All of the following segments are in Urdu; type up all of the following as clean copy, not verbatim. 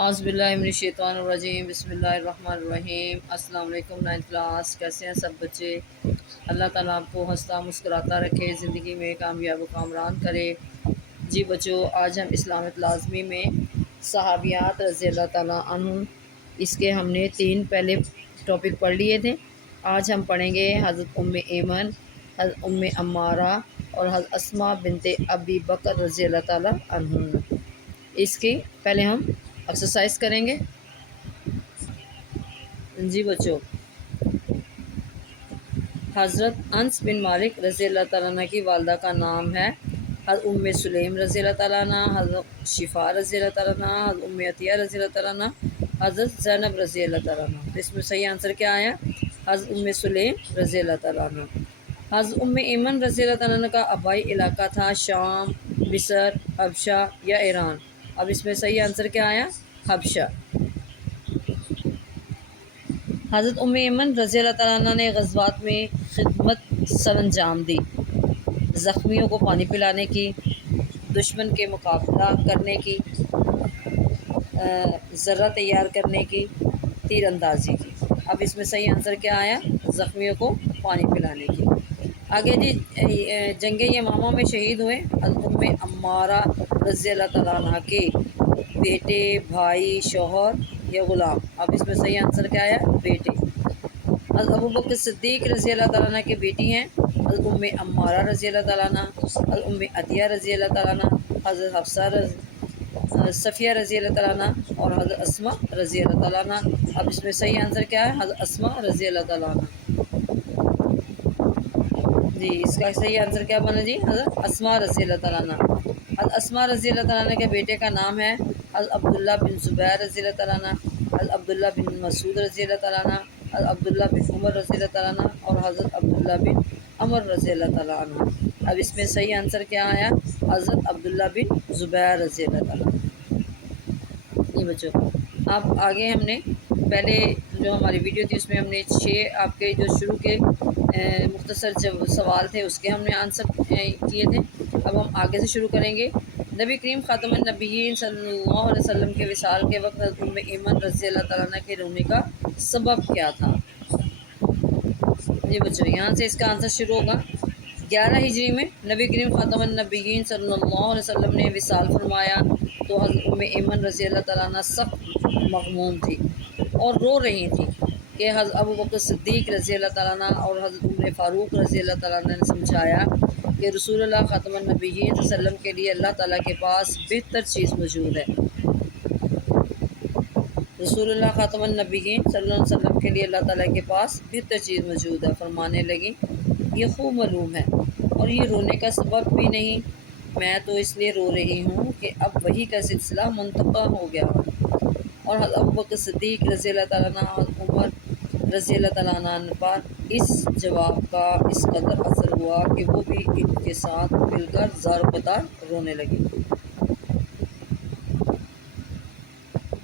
اعوذ باللہ من الشیطان الرجیم بسم اللہ الرحمن الرحیم۔ السلام علیکم 9th کلاس، کیسے ہیں سب بچے؟ اللہ تعالیٰ آپ کو ہنستا مسکراتا رکھے، زندگی میں کامیاب و کامران کرے۔ جی بچوں، آج ہم اسلامت لازمی میں صحابیات رضی اللہ تعالیٰ عنہ اس کے ہم نے 3 پہلے ٹاپک پڑھ لیے تھے۔ آج ہم پڑھیں گے حضرت ایمن، حضرت عمارہ اور حضرت اسماء بنت ابی بکر رضی اللہ تعالیٰ عنہ۔ اس کی پہلے ہم ایکسرسائز کریں گے۔ جی بچوں، حضرت انس بن مالک رضی اللہ تعالیٰ عنہ کی والدہ کا نام ہے حضرت سلیم رضی اللہ تعالیٰ عنہ، حضرت شفا رضی اللہ تعالیٰ عنہ، حضرت عطیہ رضی اللہ تعالیٰ عنہ، حضرت زینب رضی اللہ تعالیٰ عنہ۔ تو اس میں صحیح آنسر کیا آیا؟ حضرت سلیم رضی اللہ تعالیٰ عنہ۔ حضرت ایمن رضی اللہ تعالیٰ عنہ کا آبائی علاقہ تھا شام، مصر، حبشہ یا ایران۔ اب اس میں صحیح آنسر کیا آیا؟ حبشہ۔ حضرت ایمن رضی اللہ تعالیٰ عنہ نے غزوات میں خدمت سر انجام دی، زخمیوں کو پانی پلانے کی، دشمن کے مقابلہ کرنے کی، ذرہ تیار کرنے کی، تیر اندازی کی۔ اب اس میں صحیح آنسر کیا آیا؟ زخمیوں کو پانی پلانے کی۔ آگے جی، جنگ یمامہ میں شہید ہوئے حضرت عمارہ رضی اللہ تعالیٰ عنہ کے بیٹے، بھائی، شوہر یا غلام۔ اب اس میں صحیح آنسر کیا آیا؟ بیٹے۔ حضرت ابوبکر صدیق رضی اللہ تعالیٰ عنہ کی بیٹی ہیں حضرت عمارہ رضی اللہ تعالیٰ عنہ، حضرت عطیہ رضی اللہ تعالیٰ عنہ، حضرت حفصہ صفیہ رضی اللہ تعالیٰ عنہ اور حضرت اسماء رضی اللہ تعالیٰ عنہ۔ اب اس میں صحیح آنسر کیا ہے؟ حضرت اسماء رضی اللہ تعالیٰ عنہ۔ جی، اس کا صحیح آنسر کیا بنا جی؟ حضرت اسماء رضی اللہ تعالیٰ عنہ۔ حضرت اسماء رضی اللہ تعالیٰ عنہ کے بیٹے کا نام ہے حضرت عبداللہ بن زبیر رضی اللہ تعالیٰ عنہ، حضرت عبداللہ بن مسعود رضی اللہ تعالیٰ عنہ، حضرت عبداللہ بن عمر رضی اللہ تعالیٰ عنہ اور حضرت عبداللہ بن عمر رضی اللہ تعالیٰ عنہ۔ اب اس میں صحیح آنسر کیا آیا؟ حضرت عبداللہ بن زبیر رضی اللہ تعالیٰ عنہ۔ یہ بچوں، اب آگے ہم نے پہلے جو ہماری ویڈیو تھی اس میں ہم نے 6 آپ کے جو شروع کے مختصر سوال تھے اس کے ہم نے آنسر کیے تھے۔ اب ہم آگے سے شروع کریں گے۔ نبی کریم خاتم النبیین صلی اللہ علیہ وسلم کے وصال کے وقت حضرت ایمن رضی اللہ تعالیٰ عنہ کے رونے کا سبب کیا تھا؟ جی بچوں، یہاں سے اس کا آنسر شروع ہوگا۔ 11 ہجری میں نبی کریم خاتم النبیین صلی اللہ علیہ وسلم نے وصال فرمایا تو حضرت ایمن رضی اللہ تعالیٰ عنہ سخت مغموم تھی اور رو رہی تھی کہ حضرت ابوبکر صدیق رضی اللہ تعالیٰ عنہ اور حضرت عمر فاروق رضی اللہ تعالیٰ عنہ نے سمجھایا کہ رسول اللہ خاتم النبیین صلی اللہ علیہ وسلم کے لیے اللہ تعالیٰ کے پاس بہتر چیز موجود ہے۔ رسول اللہ خاتم النبیین صلی اللہ علیہ وسلم کے لیے اللہ تعالیٰ کے پاس بہتر چیز موجود ہے۔ فرمانے لگی، یہ خوب معلوم ہے اور یہ رونے کا سبب بھی نہیں، میں تو اس لیے رو رہی ہوں کہ اب وحی کا سلسلہ منتقل ہو گیا اور حضرت ابوبکر صدیق رضی اللہ تعالیٰ عنہ، حضرت عمر رضی اللہ تعالیٰ عنہ پر اس جواب کا اس قدر اثر ہوا کہ وہ بھی ان کے ساتھ مل کر زار و قطار رونے لگے۔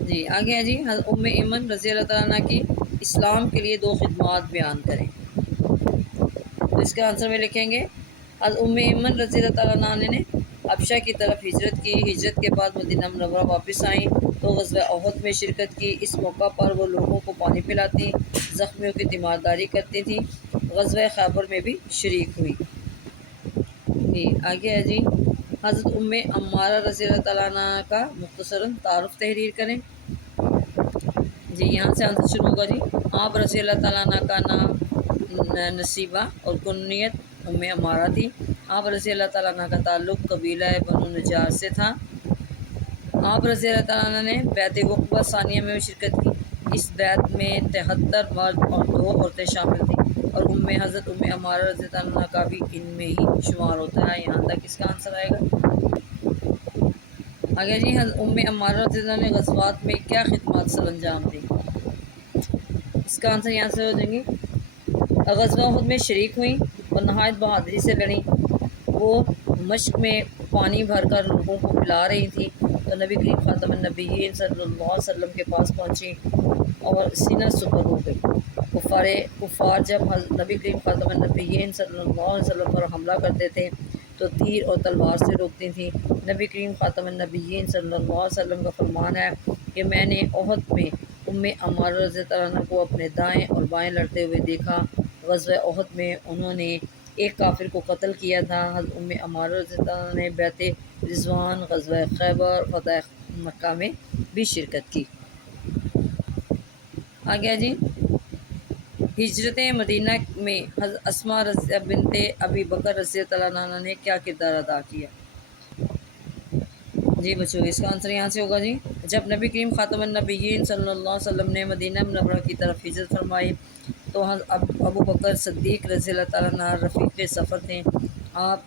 جی آگے ہے جی، حضرت ایمن رضی اللہ تعالیٰ عنہ کی اسلام کے لیے 2 خدمات بیان کریں۔ تو اس کا آنسر میں لکھیں گے، حضرت ایمن رضی اللہ تعالیٰ عنہ نے حبشہ کی طرف ہجرت کی۔ ہجرت کے بعد مدینہ منورہ واپس آئیں تو غزوہ احد میں شرکت کی۔ اس موقع پر وہ لوگوں کو پانی پلاتی، زخمیوں کی تیمارداری کرتی تھیں۔ غزوہ خیبر میں بھی شریک ہوئی۔ جی آگے ہے جی، حضرت عمارہ رضی اللہ تعالیٰ عنہ کا مختصراً تعارف تحریر کریں۔ جی یہاں سے آنسر شروع ہوگا جی۔ آپ رضی اللہ تعالیٰ عنہ کا نام نصیبہ اور کنیت عمارہ تھی۔ آپ رضی اللہ تعالیٰ عنہ کا تعلق قبیلہ بنو نجار سے تھا۔ آپ رضی اللہ تعالیٰ عنہ نے بیعت عقبہ ثانیہ میں شرکت کی۔ اس بیعت میں 73 مرد اور 2 عورتیں شامل تھیں اور حضرت عمارہ رضی اللہ عنہ کا بھی ان میں ہی شمار ہوتا ہے۔ یہاں تک اس کا آنسر آئے گا۔ آگے جی، حضرت عمارہ رضی اللہ عنہ نے غزوات میں کیا خدمات سر انجام دی؟ اس کا آنسر یہاں سے ہو جائیں گے، غزوہ احد میں شریک ہوئیں اور نہایت بہادری سے لڑیں۔ وہ مشق میں پانی بھر کر لوگوں کو پلا رہی تھیں تو نبی کریم خاتم النبیین صلی اللہ علیہ وسلم کے پاس پہنچیں اور سینہ سپر ہو گئی۔ کفار جب نبی کریم خاتم النبیین صلی اللہ علیہ وسلم پر حملہ کرتے تھے تو تیر اور تلوار سے روکتی تھیں۔ نبی کریم خاتم النبیین صلی اللہ علیہ وسلم کا فرمان ہے کہ میں نے احد میں عمارہ رضی اللہ عنہ کو اپنے دائیں اور بائیں لڑتے ہوئے دیکھا۔ غزوہ احد میں انہوں نے ایک کافر کو قتل کیا تھا۔ حضرت عمارہ رضی اللہ عنہ نے بیعت رضوان، غزوہ خیبر، فتح مکہ میں بھی شرکت کی۔ آگیا جی، ہجرت مدینہ میں حضرت اسماء بنت ابی بکر رضی اللہ عنہ نے کیا کردار ادا کیا؟ جی بچوں، اس کا آنسر یہاں سے ہوگا جی، جب نبی کریم خاتم النبیین صلی اللہ علیہ وسلم نے مدینہ منورہ کی طرف ہجرت فرمائی تو ابو بکر صدیق رضی اللہ تعالیٰ عنہ رفیق سفر تھے۔ آپ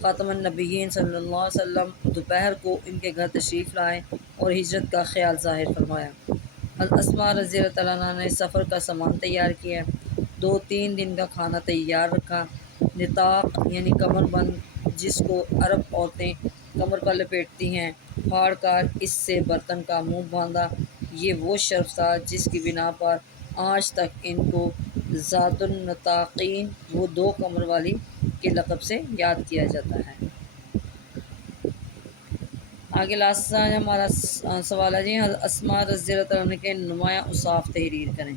خاتم النبیین صلی اللہ علیہ وسلم دوپہر کو ان کے گھر تشریف لائے اور ہجرت کا خیال ظاہر فرمایا۔ حضرت اسماء رضی اللہ تعالیٰ عنہ نے سفر کا سامان تیار کیا، 2-3 دن کا کھانا تیار رکھا۔ نطاق یعنی کمر بند، جس کو عرب عورتیں کمر پر لپیٹتی ہیں، پھاڑ کر اس سے برتن کا منہ باندھا۔ یہ وہ شرف تھا جس کی بنا پر آج تک ان کو ذات النطاقین، وہ 2 کمر والی، کے لقب سے یاد کیا جاتا ہے۔ آگے لاسٹ ہمارا سوال ہے جی، حضرت اسماء رضی اللہ عنہ کے نمایاں اوصاف تحریر کریں۔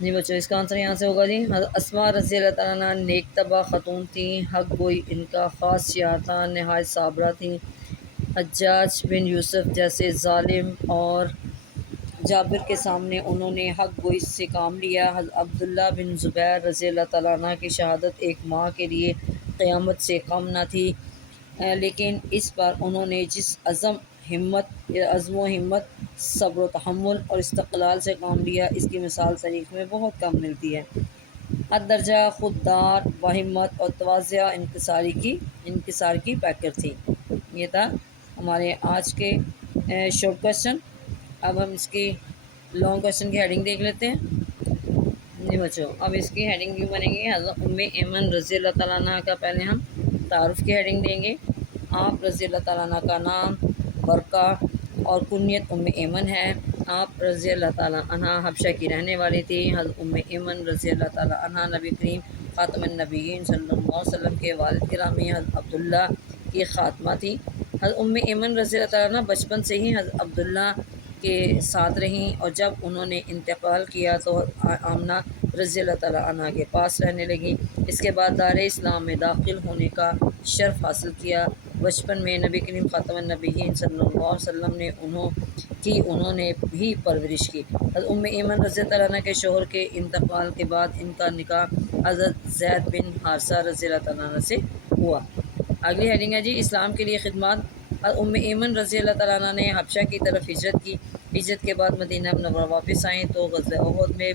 جی بچوں، اس کا آنسر یہاں سے ہوگا جی، حضرت اسماء رضی اللہ عنہ نیک طبع خاتون تھیں، حق گوئی ان کا خاص شعار تھا، نہایت صابرہ تھیں۔ حجاج بن یوسف جیسے ظالم اور جابر کے سامنے انہوں نے حق گوئی سے کام لیا۔ حضرت عبداللہ بن زبیر رضی اللہ تعالیٰ عنہ کی شہادت ایک ماں کے لیے قیامت سے کم نہ تھی، لیکن اس پر انہوں نے جس عزم و ہمت، صبر و تحمل اور استقلال سے کام لیا، اس کی مثال تاریخ میں بہت کم ملتی ہے۔ حد درجہ خوددار، باہمت اور تواضع انکسار کی پیکر تھی۔ یہ تھا ہمارے آج کے شارٹ کویشچن۔ اب ہم اس کی لانگ کویشچن کی ہیڈنگ دیکھ لیتے ہیں۔ جی بچوں، اب اس کی ہیڈنگ بھی بنے گی حضرت ایمن رضی اللہ تعالیٰ عنہ کا پہلے ہم تعارف کی ہیڈنگ دیں گے۔ آپ رضی اللہ تعالیٰ عنہ کا نام برکہ اور کنیت ایمن ہے۔ آپ رضی اللہ تعالیٰ عنہ حبشہ کی رہنے والی تھی۔ حضرت ایمن رضی اللہ تعالیٰ عنہ نبی کریم خاتم النبیین صلی اللہ علیہ وسلم کے والد گرامی حضرت عبداللہ کی خاتمہ تھی۔ حضرت ایمن رضی اللہ تعالیٰ عنہ بچپن سے ہی حضرت عبداللہ کے ساتھ رہیں، اور جب انہوں نے انتقال کیا تو آمنہ رضی اللہ تعالیٰ عنہ کے پاس رہنے لگیں۔ اس کے بعد دار اسلام میں داخل ہونے کا شرف حاصل کیا۔ بچپن میں نبی کریم خاتم النبیین صلی اللہ علیہ وسلم نے انہوں نے بھی پرورش کی۔ حضرت ایمن رضی اللہ عنہ کے شوہر کے انتقال کے بعد ان کا نکاح حضرت زید بن حارثہ رضی اللہ عنہ سے ہوا۔ اگلی ہیڈنگ ہے جی، اسلام کے لیے خدمات۔ حضرت ایمن رضی اللہ تعالیٰ عنہ نے حبشہ کی طرف ہجرت کی۔ ہجرت کے بعد مدینہ منورہ واپس آئیں تو غزوہ احد میں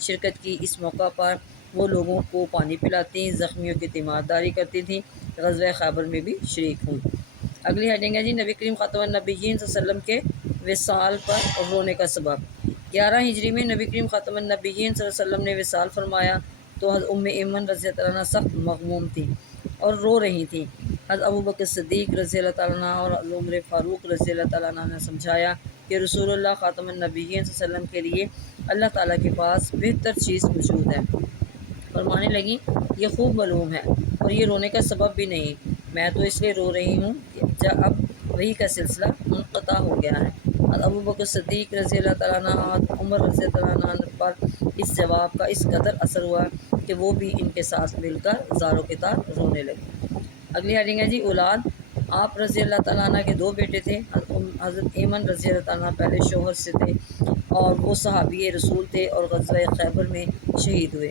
شرکت کی۔ اس موقع پر وہ لوگوں کو پانی پلاتی، زخمیوں کی تیمارداری کرتی تھیں۔ غزوہ خیبر میں بھی شریک ہوئیں۔ اگلی ہیڈنگ ہے جی، نبی کریم خاتم النبیین صلی اللہ علیہ وسلم کے وصال پر رونے کا سبب۔ 11 ہجری میں نبی کریم خاتم النبیین صلی اللہ علیہ وسلم نے وصال فرمایا تو حضرت ایمن رضی اللہ عنہ سخت مغموم تھیں اور رو رہی تھیں۔ حضرت ابو بکر صدیق رضی اللہ تعالیٰ عنہ اور عمر فاروق رضی اللہ تعالیٰ عنہ نے سمجھایا کہ رسول اللہ خاتم النبیین صلی اللہ علیہ وسلم کے لیے اللہ تعالیٰ کے پاس بہتر چیز موجود ہے۔ فرمانے لگیں، یہ خوب معلوم ہے اور یہ رونے کا سبب بھی نہیں، میں تو اس لیے رو رہی ہوں کہ اب وحی کا سلسلہ منقطع ہو گیا ہے۔ ابو بکر صدیق رضی اللہ تعالیٰ عنہ، عمر رضی اللہ عنہ پر اس جواب کا اس قدر اثر ہوا کہ وہ بھی ان کے ساتھ مل کر زاروں کے تار رونے لگے۔ اگلی ہیڈنگ ہے جی، اولاد۔ آپ رضی اللہ تعالیٰ عنہ کے 2 بیٹے تھے۔ حضرت ایمن رضی اللہ تعالیٰ عنہ پہلے شوہر سے تھے اور وہ صحابی رسول تھے اور غزوہ خیبر میں شہید ہوئے۔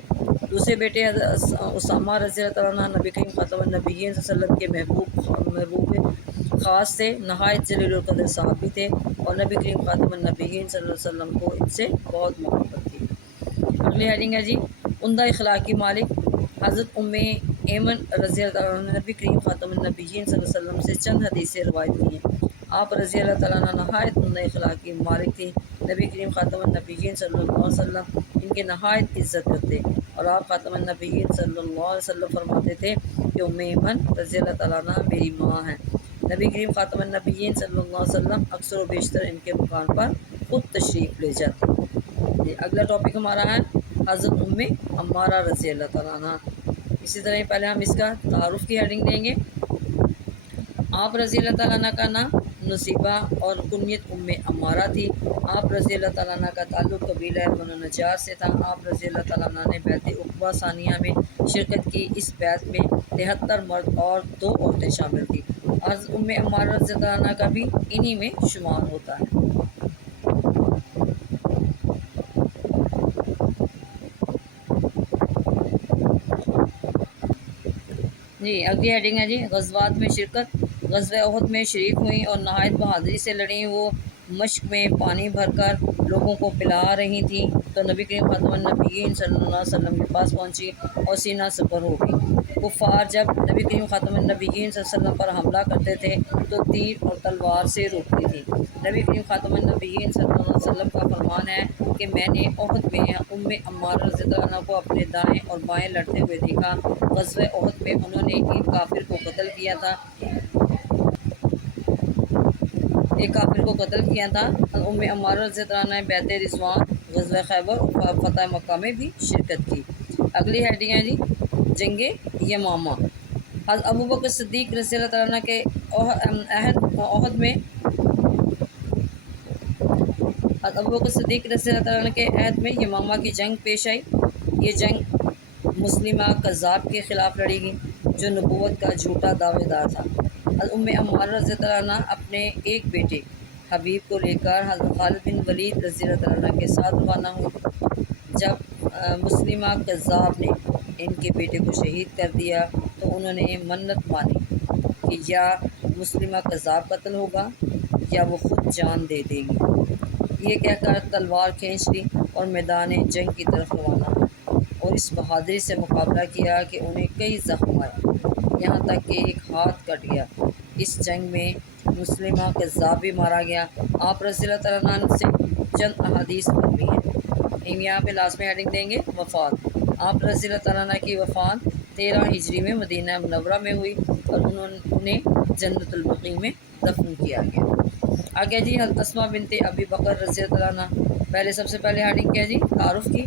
دوسرے بیٹے حضرت اسامہ رضی اللہ تعالیٰ عنہ نبی کریم خاتم النبیین صلی اللہ علیہ وسلم کے محبوب خاص تھے، نہایت جلیل القدر صحابی تھے اور نبی کریم خاتم النبیین صلی اللہ علیہ وسلم کو ان سے بہت محبت تھی۔ اگلی ہیڈنگ ہے جی، عمدہ اخلاقی مالک۔ حضرت ایمن رضی اللہ تعالیٰ عنہ نے نبی کریم خاتم النبیین صلی اللہ علیہ وسلم سے چند حدیثیں روایت کی ہیں۔ آپ رضی اللہ تعالیٰ عنہ نہایت عمدہ اخلاقی مالک تھی۔ نبی کریم خاتم النبیین صلی اللہ علیہ وسلم ان کے نہایت عزت کرتے اور آپ خاتم النبیین صلی اللہ علیہ وسلم فرماتے تھے کہ ایمن رضی اللہ تعالیٰ عنہ میری ماں ہیں۔ نبی کریم خاتم النبیین صلی اللہ علیہ وسلم اکثر و بیشتر ان کے مکان پر خود تشریف لے جاتے۔ اگلا ٹاپک ہمارا ہے حضرت عمارہ رضی اللہ تعالیٰ عنہ۔ اسی طرح پہلے ہم اس کا تعارف کی ہیڈنگ دیں گے۔ آپ رضی اللہ تعالیٰ عنہ کا نام نصیبہ اور کنیت عمارہ تھی۔ آپ رضی اللہ تعالیٰ عنہ کا تعلق قبیلہ بنو نجار سے تھا۔ آپ رضی اللہ تعالیٰ عنہ نے بیعت عقبہ ثانیہ میں شرکت کی۔ اس بیعت میں 73 مرد اور 2 عورتیں شامل تھیں۔ حضرت عمارہ رضی اللہ عنہ کا بھی انہی میں شمار ہوتا ہے۔ جی اگلی ہیڈنگ ہے جی غزوات میں شرکت۔ غزوہ احد میں شریک ہوئیں اور نہایت بہادری سے لڑیں۔ وہ مشق میں پانی بھر کر لوگوں کو پلا رہی تھیں تو نبی کریم خاتم النبیین صلی اللہ علیہ وسلم کے پاس پہنچی اور سینہ سپر ہو گئی۔ کفار جب نبی کریم خاتم النبیین صلی اللہ علیہ وسلم پر حملہ کرتے تھے تو تیر اور تلوار سے روکتی تھی۔ نبی کریم خاتم النبیین صلی اللہ علیہ وسلم کا فرمان ہے کہ میں نے احد میں عمارہ رضی اللہ عنہ کو اپنے دائیں اور بائیں لڑتے ہوئے دیکھا۔ غزوہ احد میں انہوں نے ایک کافر کو قتل کیا تھا۔ عمارہ رضی اللہ عنہ نے بیعت رضوان، غزوہ خیبر اور فتح مکہ میں بھی شرکت کی۔ اگلی ہیڈنگ ہے جی جنگ یمامہ۔ حضرت ابوبکر صدیق رضی اللہ تعالیٰ عنہ کے عہد میں ابوبکر صدیق رضی اللہ تعالیٰ عنہ کے عہد میں یمامہ کی جنگ پیش آئی۔ یہ جنگ مسلمہ کذاب کے خلاف لڑی گئی جو نبوت کا جھوٹا دعوے دار تھا۔ حضرت عمارہ رضی اللہ عنہ اپنے ایک بیٹے حبیب کو لے کر حضرت خالد بن ولید رضی اللہ عنہ کے ساتھ روانہ ہوئی۔ جب مسلمہ کذاب نے ان کے بیٹے کو شہید کر دیا تو انہوں نے منت مانی کہ یا مسلمہ کذاب قتل ہوگا یا وہ خود جان دے دے گی۔ یہ کہہ کر تلوار کھینچ لی اور میدان جنگ کی طرف روانہ ہوئی اور اس بہادری سے مقابلہ کیا کہ انہیں کئی زخم آئے، یہاں تک کہ ایک ہاتھ کٹ گیا۔ اس جنگ میں مسلمہ کذاب بھی مارا گیا۔ آپ رضی اللہ تعالیٰ عنہ سے چند احادیث مروی ہیں۔ یہاں پہ لاسٹ میں ہیڈنگ دیں گے وفات۔ آپ رضی اللہ تعالیٰ عنہ کی وفات 13 ہجری میں مدینہ منورہ میں ہوئی اور انہیں جنت البقیع میں دفن کیا گیا۔ آگے جی اسماء بنت ابی بکر رضی اللہ عنہ۔ سب سے پہلے ہیڈنگ کیا جی تعارف کی۔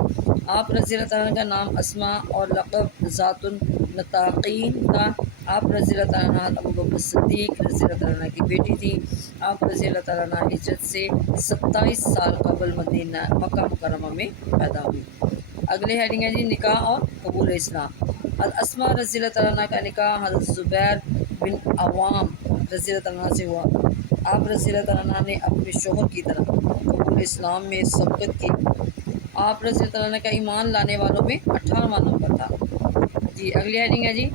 آپ رضی اللہ تعالیٰ عنہ کا نام اسماء اور لقب ذات النطاقین کا۔ آپ رضی اللہ تعالیٰ عنہ ابوبکر صدیق رضی اللہ تعالیٰ عنہ کی بیٹی تھی۔ آپ رضی اللہ تعالیٰ عنہ ہجرت سے 27 سال قبل مکہ مکرمہ میں پیدا ہوئی۔ اگلے ہیڈنگ ہے جی نکاح اور قبول اسلام۔ اسماء رضی اللہ تعالیٰ عنہ کا نکاح حضرت زبیر بن عوام رضی اللہ تعالیٰ عنہ سے ہوا۔ آپ رضی اللہ تعالیٰ عنہ نے اپنے شوہر کی طرح قبول اسلام میں سبقت کی۔ آپ رضی اللہ تعالیٰ عنہ کا ایمان لانے والوں میں 18واں نمبر تھا۔ جی اگلی ہیڈنگ ہے جی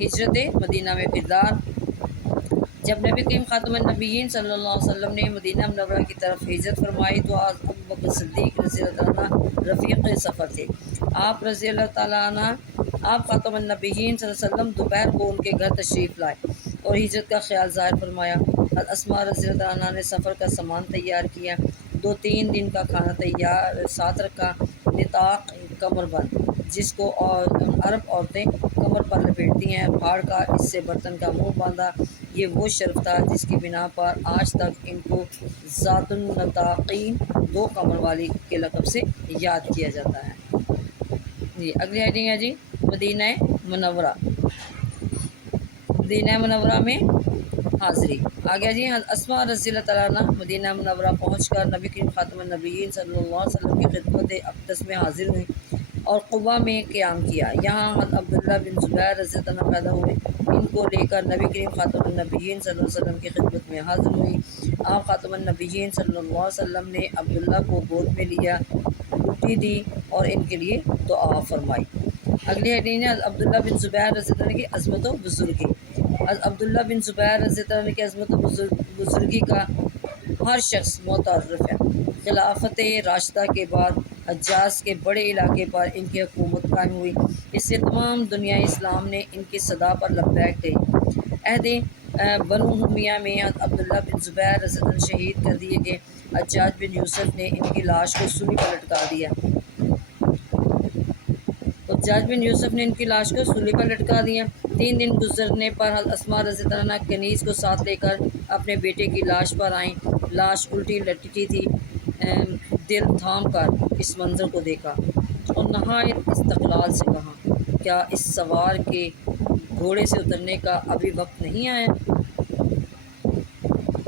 ہجرت مدینہ میں کردار۔ جب نبی کریم خاتم النبیین صلی اللہ علیہ وسلم نے مدینہ منورہ کی طرف ہجرت فرمائی تو ابوبکر صدیق رضی اللہ تعالیٰ عنہ رفیق سفر تھے۔ آپ رضی اللہ تعالیٰ عنہ آپ خاتم النبیین صلی اللہ علیہ وسلم دوپہر کو ان کے گھر تشریف لائے اور ہجرت کا خیال ظاہر فرمایا۔ اسماء رضی اللہ تعالیٰ عنہ نے سفر کا سامان تیار کیا، 2-3 دن کا کھانا تیار ساتھ رکھا۔ نطاق کمر بند جس کو عرب عورتیں کمر پر لپیٹتی ہیں پھاڑ کا، اس سے برتن کا منہ باندھا۔ یہ وہ شرف تھا جس کی بنا پر آج تک ان کو ذات النطاقین 2 کمر والی کے لقب سے یاد کیا جاتا ہے۔ جی اگلی ہیڈنگ ہے جی مدینہ منورہ۔ مدینہ منورہ میں حاضری۔ آگیا جی اسماء رضی اللہ تعالیٰ عنہ مدینہ منورہ پہنچ کر نبی کریم خاتم النبیین صلی اللہ علیہ وسلم کی خدمت اقدس میں حاضر ہوئیں اور قباء میں قیام کیا۔ یہاں حضرت عبداللہ بن زبیر رضی اللہ عنہ پیدا ہوئے۔ ان کو لے کر نبی کریم خاتم النبیین صلی اللہ علیہ وسلم کی خدمت میں حاضر ہوئی۔ آپ خاتم النبیین صلی اللہ علیہ وسلم نے عبداللہ کو گود میں لیا، روٹی دی اور ان کے لیے دعا فرمائی۔ اگلی ہیڈنگ ہے عبداللہ بن زبیر رضی اللہ عنہ کی عظمت و بزرگی۔ عبداللہ بن زبیر رضی اللہ عنہ کی عظمت و بزرگی کا ہر شخص متعارف ہے۔ خلافت راشدہ کے بعد حجاز کے بڑے علاقے پر ان کی حکومت قائم ہوئی، اس سے تمام دنیا اسلام نے ان کی صدا پر لبیک کہی۔ عہد بنو امیہ میں عبداللہ بن زبیر رضی اللہ عنہ شہید کر دیے گئے۔ حجاج بن یوسف نے ان کی لاش کو سولی پر لٹکا دیا۔ لٹکا دیا۔ 3 دن گزرنے پر اسماء رضی اللہ عنہ کنیز کو ساتھ لے کر اپنے بیٹے کی لاش پر آئیں۔ لاش الٹی لٹکی تھی۔ دل تھام کر اس منظر کو دیکھا اور نہایت استقلال سے کہا، کیا اس سوار کے گھوڑے سے اترنے کا ابھی وقت نہیں آیا؟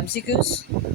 MCQs,